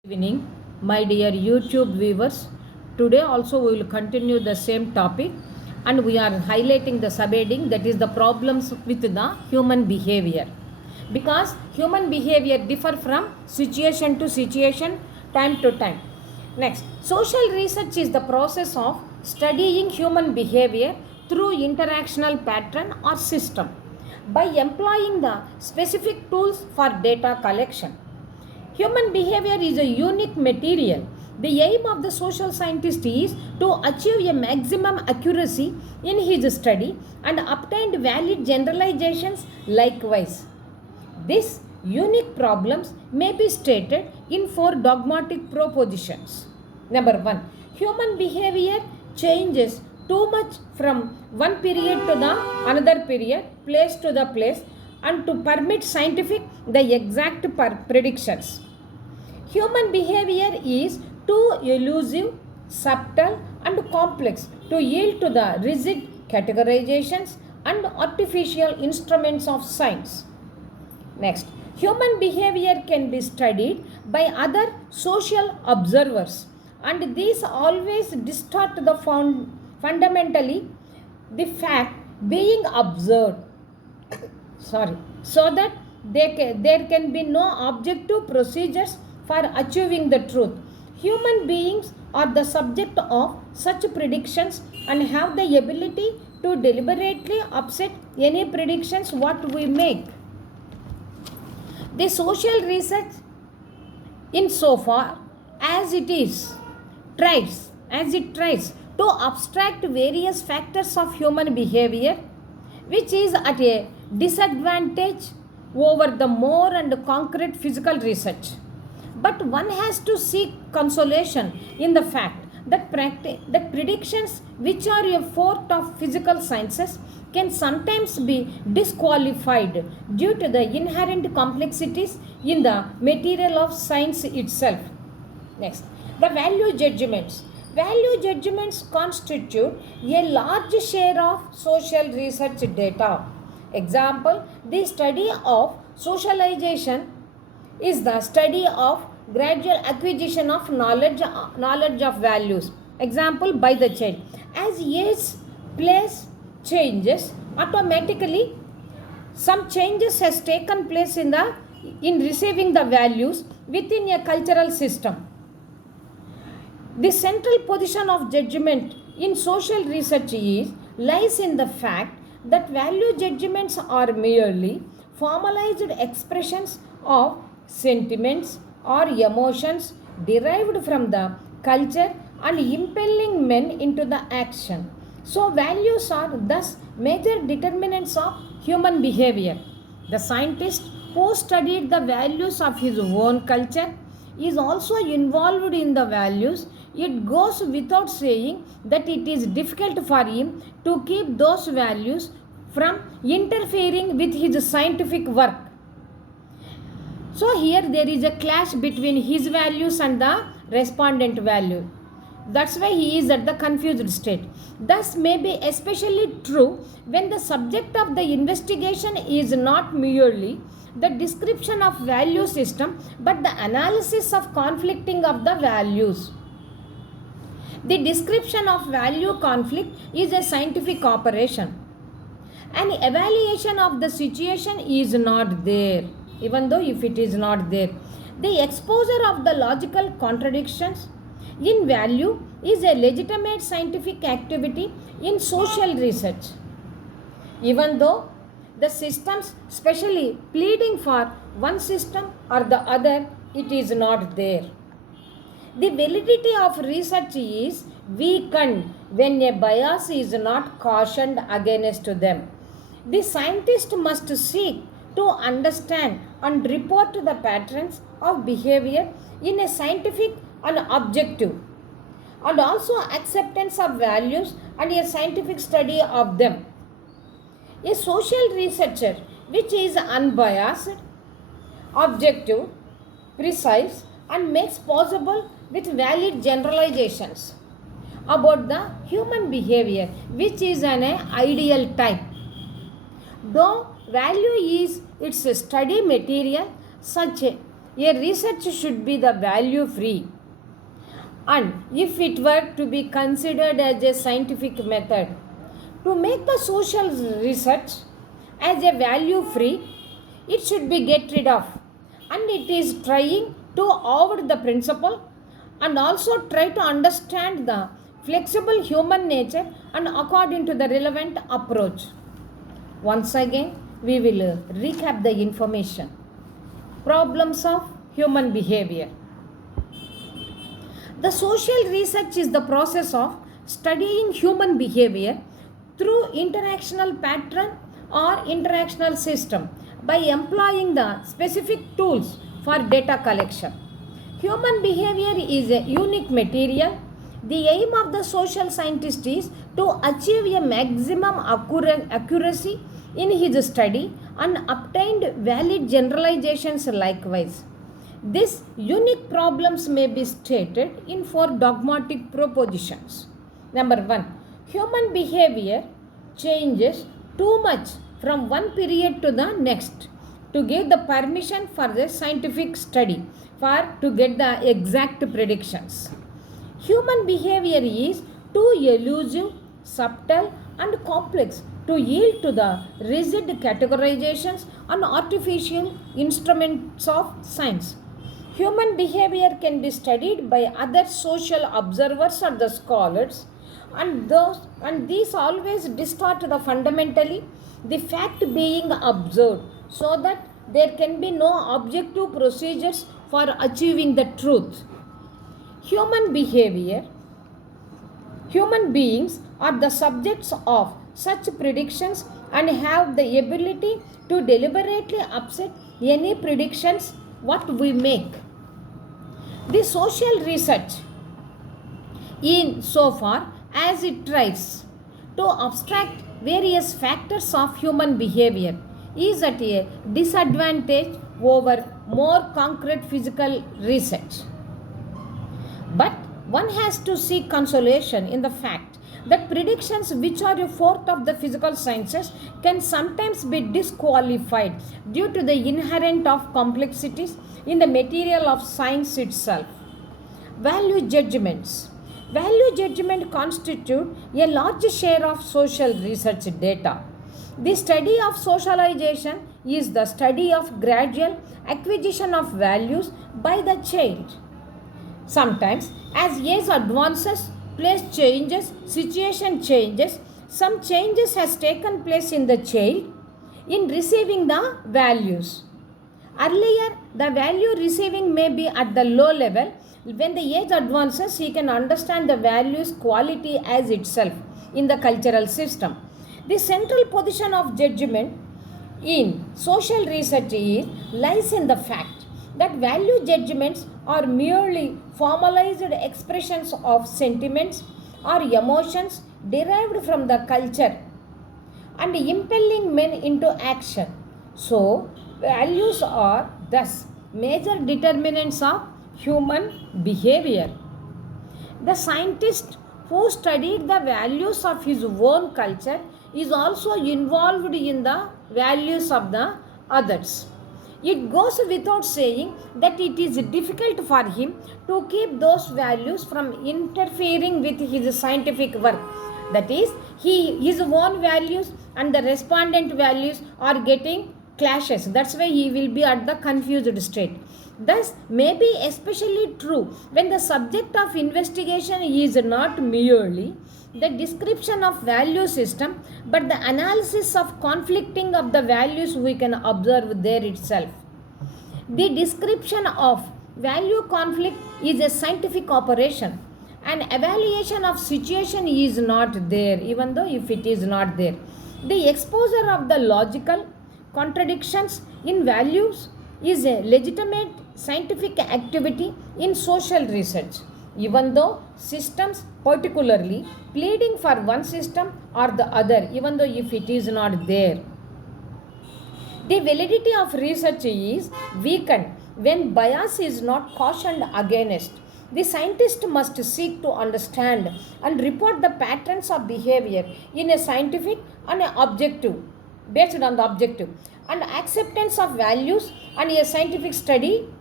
Evening, my dear YouTube viewers. Today also we will continue the same topic and we are highlighting the subheading, that is the problems with the human behavior. Because human behavior differ from situation to situation, time to time. Next, social research is the process of studying human behavior through interactional pattern or system by employing the specific tools for data collection. Human behavior is a unique material. The aim of the social scientist is to achieve a maximum accuracy in his study and obtain valid generalizations likewise. These unique problems may be stated in four dogmatic propositions. Number one, human behavior changes too much from one period to the another period, place to the place, and to permit scientific the exact predictions. Human behavior is too elusive, subtle, and complex to yield to the rigid categorizations and artificial instruments of science. Next, human behavior can be studied by other social observers, and these always distort the fundamentally the fact being observed. So that there can be no objective procedures for achieving the truth. Human beings are the subject of such predictions and have the ability to deliberately upset any predictions what we make. The social research, insofar as it tries to abstract various factors of human behavior, which is at a disadvantage over the more and concrete physical research. But one has to seek consolation in the fact that predictions which are a forte of physical sciences can sometimes be disqualified due to the inherent complexities in the material of science itself. Next, the value judgments. Value judgments constitute a large share of social research data. Example, the study of socialization is the study of gradual acquisition of knowledge of values. Example, by the child. As age, place changes, automatically some changes has taken place in receiving the values within a cultural system. The central position of judgment in social research lies in the fact that value judgments are merely formalized expressions of sentiments or emotions derived from the culture and impelling men into the action. So values are thus major determinants of human behavior. The scientist who studied the values of his own culture is also involved in the values. It goes without saying that it is difficult for him to keep those values from interfering with his scientific work. So here there is a clash between his values and the respondent value. That's why he is at the confused state. Thus may be especially true when the subject of the investigation is not merely the description of value system but the analysis of conflicting of the values. The description of value conflict is a scientific operation. An evaluation of the situation is not there, even though if it is not there. The exposure of the logical contradictions in value is a legitimate scientific activity in social research. Even though the systems specially pleading for one system or the other, it is not there. The validity of research is weakened when a bias is not cautioned against them. The scientist must seek to understand and report the patterns of behavior in a scientific and objective, and also acceptance of values and a scientific study of them. A social researcher which is unbiased, objective, precise, and makes possible with valid generalizations about the human behavior, which is an ideal type. Though value is its study material, such a research should be the value free, and if it were to be considered as a scientific method to make the social research as a value free, it should be get rid of, and it is trying to avoid the principle and also try to understand the flexible human nature and according to the relevant approach. Once again, we will recap the information. Problems of human behavior. The social research is the process of studying human behavior through interactional pattern or interactional system by employing the specific tools for data collection. Human behavior is a unique material. The aim of the social scientist is to achieve a maximum accuracy in his study and obtained valid generalizations likewise. These unique problems may be stated in 4 dogmatic propositions. Number 1. Human behavior changes too much from one period to the next to give the permission for the scientific study to get the exact predictions. Human behavior is too elusive, subtle and complex to yield to the rigid categorizations and artificial instruments of science. Human behavior can be studied by other social observers or the scholars, and these always distort the fundamentally the fact being observed, so that there can be no objective procedures for achieving the truth. Human beings are the subjects of such predictions and have the ability to deliberately upset any predictions what we make. The social research, in so far as it tries to abstract various factors of human behavior, is at a disadvantage over more concrete physical research. But one has to seek consolation in the fact that predictions which are a fourth of the physical sciences can sometimes be disqualified due to the inherent of complexities in the material of science itself. Value judgments. Value judgment constitute a large share of social research data. The study of socialization is the study of gradual acquisition of values by the child. Sometimes, as age advances, place changes, situation changes, some changes has taken place in the child in receiving the values. Earlier, the value receiving may be at the low level. When the age advances, he can understand the value's quality as itself in the cultural system. The central position of judgment in social research lies in the fact that value judgments are merely formalized expressions of sentiments or emotions derived from the culture and impelling men into action. So, values are thus major determinants of human behavior. The scientist who studied the values of his own culture is also involved in the values of the others. It goes without saying that it is difficult for him to keep those values from interfering with his scientific work. That is, his own values and the respondent values are getting clashes. That's why he will be at the confused state. Thus, may be especially true when the subject of investigation is not merely the description of value system, but the analysis of conflicting of the values we can observe there itself. The description of value conflict is a scientific operation. An evaluation of situation is not there, even though if it is not there. The exposure of the logical contradictions in values is a legitimate scientific activity in social research, even though systems particularly pleading for one system or the other, even though if it is not there. The validity of research is weakened when bias is not cautioned against. The scientist must seek to understand and report the patterns of behavior in a scientific and based on the objective and acceptance of values and a scientific study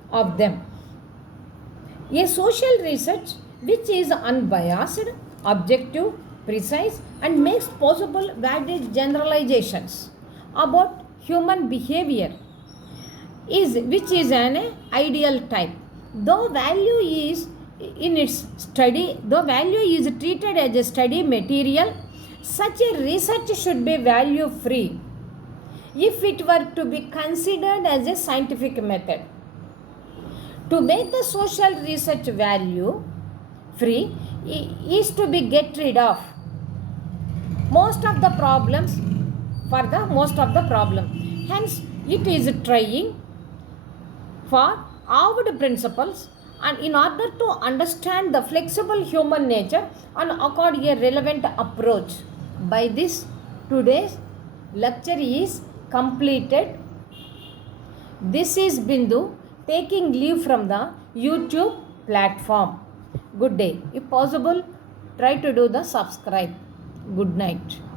of them. A social research which is unbiased, objective, precise, and makes possible valid generalizations about human behavior which is an ideal type. Though value is treated as a study material, such a research should be value free if it were to be considered as a scientific method. To make the social research value free is to be get rid of most of the problems. Hence, it is trying for Harvard principles, and in order to understand the flexible human nature and accord a relevant approach. By this, today's lecture is completed. This is Bindu taking leave from the YouTube platform. Good day. If possible, try to do the subscribe. Good night.